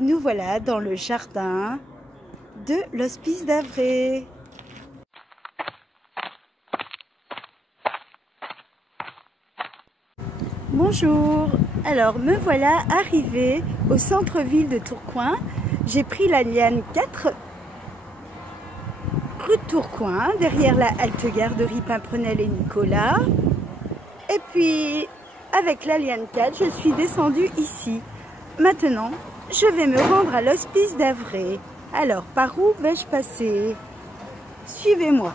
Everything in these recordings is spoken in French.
nous voilà dans le jardin de l'Hospice d'Havre. Bonjour, alors me voilà arrivée au centre-ville de Tourcoing. J'ai pris la liane 4 rue de Tourcoing, derrière la halte garderie Pimprenel et Nicolas. Et puis avec la liane 4, je suis descendue ici. Maintenant, je vais me rendre à l'Hospice d'Havre. Alors, par où vais-je passer? Suivez-moi.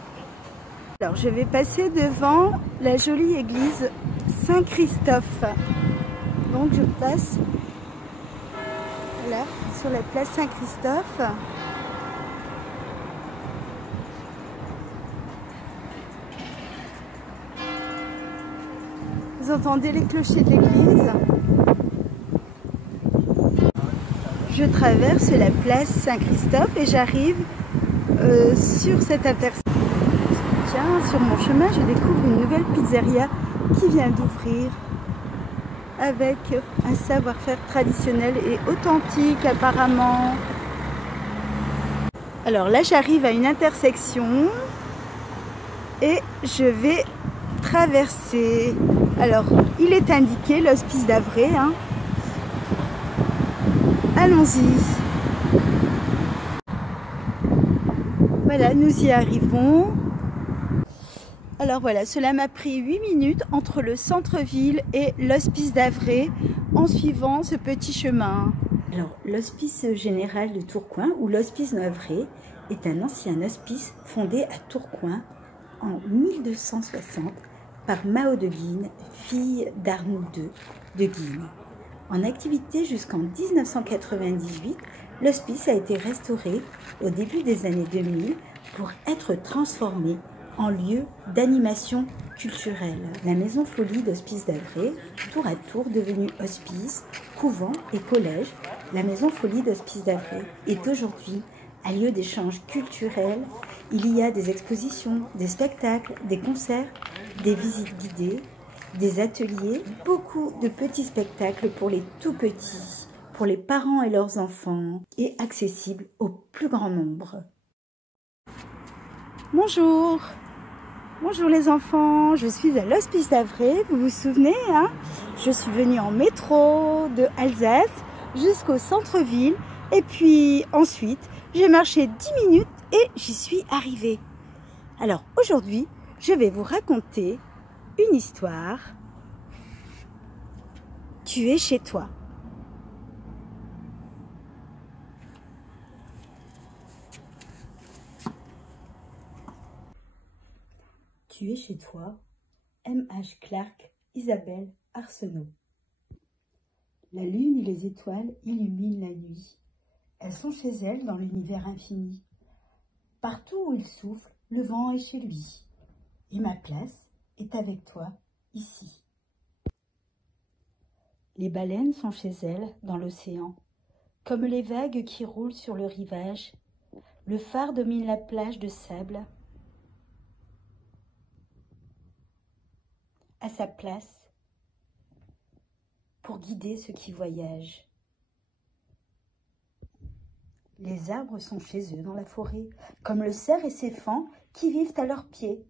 Alors, je vais passer devant la jolie église Saint-Christophe. Donc, je passe là, sur la place Saint-Christophe. Vous entendez les clochers de l'église? Je traverse la place Saint-Christophe et j'arrive sur cette intersection. Tiens, sur mon chemin, je découvre une nouvelle pizzeria qui vient d'ouvrir avec un savoir-faire traditionnel et authentique apparemment. Alors là, j'arrive à une intersection et je vais traverser. Alors, il est indiqué l'Hospice d'Havre, hein. Allons-y. Voilà, nous y arrivons. Alors voilà, cela m'a pris 8 minutes entre le centre-ville et l'Hospice d'Havre en suivant ce petit chemin. Alors, l'Hospice général de Tourcoing ou l'Hospice d'Havre est un ancien hospice fondé à Tourcoing en 1260 par Mao de Guines, fille d'Arnould II de Guines. En activité jusqu'en 1998, l'hospice a été restauré au début des années 2000 pour être transformé en lieu d'animation culturelle. La maison Folie d'Hospice d'Havre, tour à tour devenue hospice, couvent et collège, la maison Folie d'Hospice d'Havre est aujourd'hui un lieu d'échange culturel. Il y a des expositions, des spectacles, des concerts, des visites guidées, des ateliers, beaucoup de petits spectacles pour les tout petits, pour les parents et leurs enfants, et accessibles au plus grand nombre. Bonjour! Bonjour les enfants, je suis à l'Hospice d'Havre, vous vous souvenez, hein? Je suis venue en métro de Alsace jusqu'au centre-ville et puis ensuite j'ai marché 10 minutes et j'y suis arrivée. Alors aujourd'hui, je vais vous raconter une histoire. Tu es chez toi. Tu es chez toi, M.H. Clark, Isabelle Arsenault. La lune et les étoiles illuminent la nuit. Elles sont chez elles dans l'univers infini. Partout où il souffle, le vent est chez lui. Et ma place est avec toi, ici. Les baleines sont chez elles dans l'océan, comme les vagues qui roulent sur le rivage. Le phare domine la plage de sable. À sa place, pour guider ceux qui voyagent. Les arbres sont chez eux dans la forêt, comme le cerf et ses fans qui vivent à leurs pieds.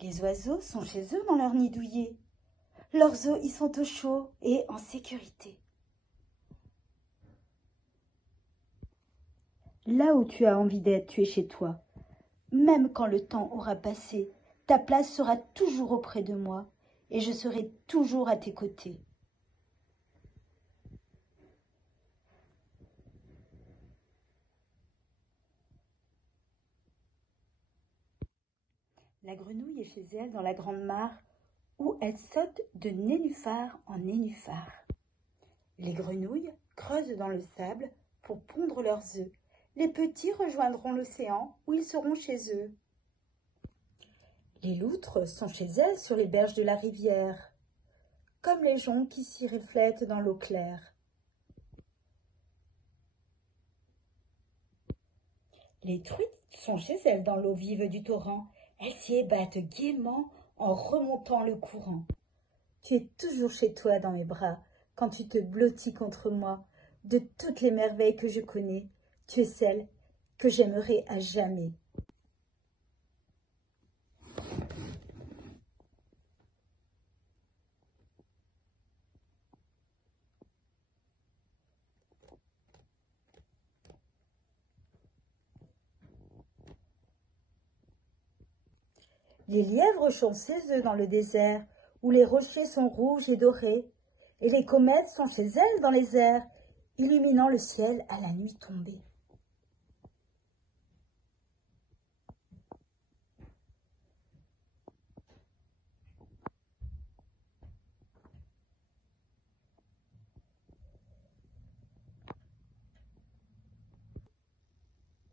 Les oiseaux sont chez eux dans leur nid douillet. Leurs œufs y sont au chaud et en sécurité. Là où tu as envie d'être, tu es chez toi. Même quand le temps aura passé, ta place sera toujours auprès de moi et je serai toujours à tes côtés. La grenouille est chez elle dans la grande mare où elle saute de nénuphar en nénuphar. Les grenouilles creusent dans le sable pour pondre leurs œufs. Les petits rejoindront l'océan où ils seront chez eux. Les loutres sont chez elles sur les berges de la rivière, comme les joncs qui s'y reflètent dans l'eau claire. Les truites sont chez elles dans l'eau vive du torrent. Elles s'y ébattent gaiement en remontant le courant. Tu es toujours chez toi dans mes bras, quand tu te blottis contre moi. De toutes les merveilles que je connais, tu es celle que j'aimerai à jamais. Les lièvres chantent ses œufs dans le désert, où les rochers sont rouges et dorés, et les comètes sont chez elles dans les airs, illuminant le ciel à la nuit tombée.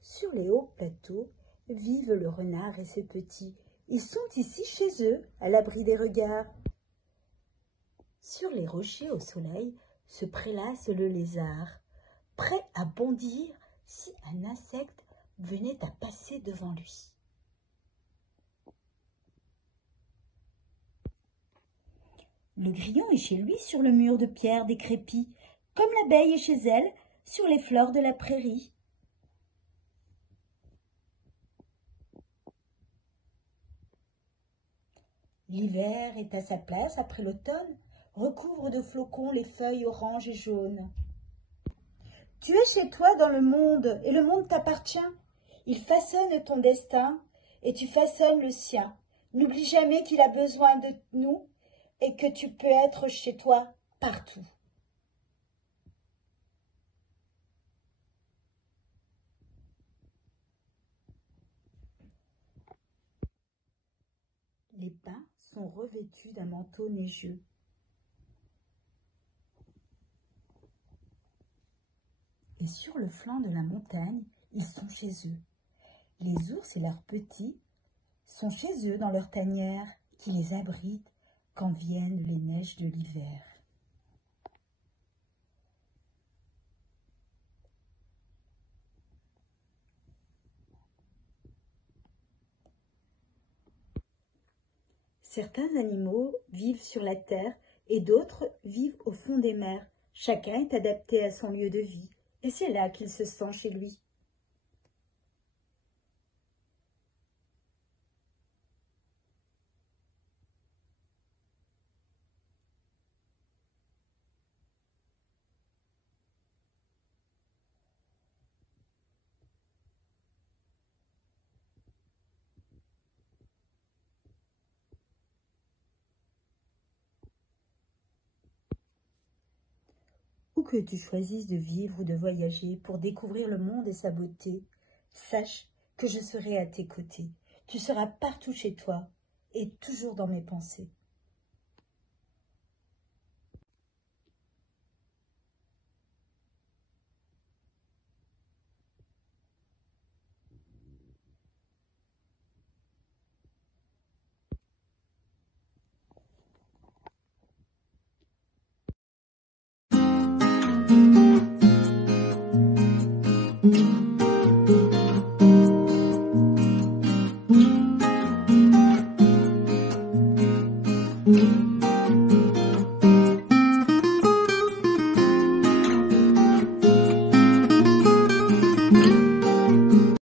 Sur les hauts plateaux vivent le renard et ses petits. Ils sont ici chez eux, à l'abri des regards. Sur les rochers au soleil se prélasse le lézard, prêt à bondir si un insecte venait à passer devant lui. Le grillon est chez lui sur le mur de pierre décrépit, comme l'abeille est chez elle sur les fleurs de la prairie. L'hiver est à sa place après l'automne, recouvre de flocons les feuilles oranges et jaunes. Tu es chez toi dans le monde, et le monde t'appartient. Il façonne ton destin, et tu façonnes le sien. N'oublie jamais qu'il a besoin de nous, et que tu peux être chez toi partout. Les pins sont revêtus d'un manteau neigeux. Et sur le flanc de la montagne, ils sont chez eux. Les ours et leurs petits sont chez eux dans leur tanière qui les abrite quand viennent les neiges de l'hiver. Certains animaux vivent sur la terre et d'autres vivent au fond des mers. Chacun est adapté à son lieu de vie et c'est là qu'il se sent chez lui. Où que tu choisisses de vivre ou de voyager pour découvrir le monde et sa beauté, sache que je serai à tes côtés. Tu seras partout chez toi et toujours dans mes pensées. Thank you.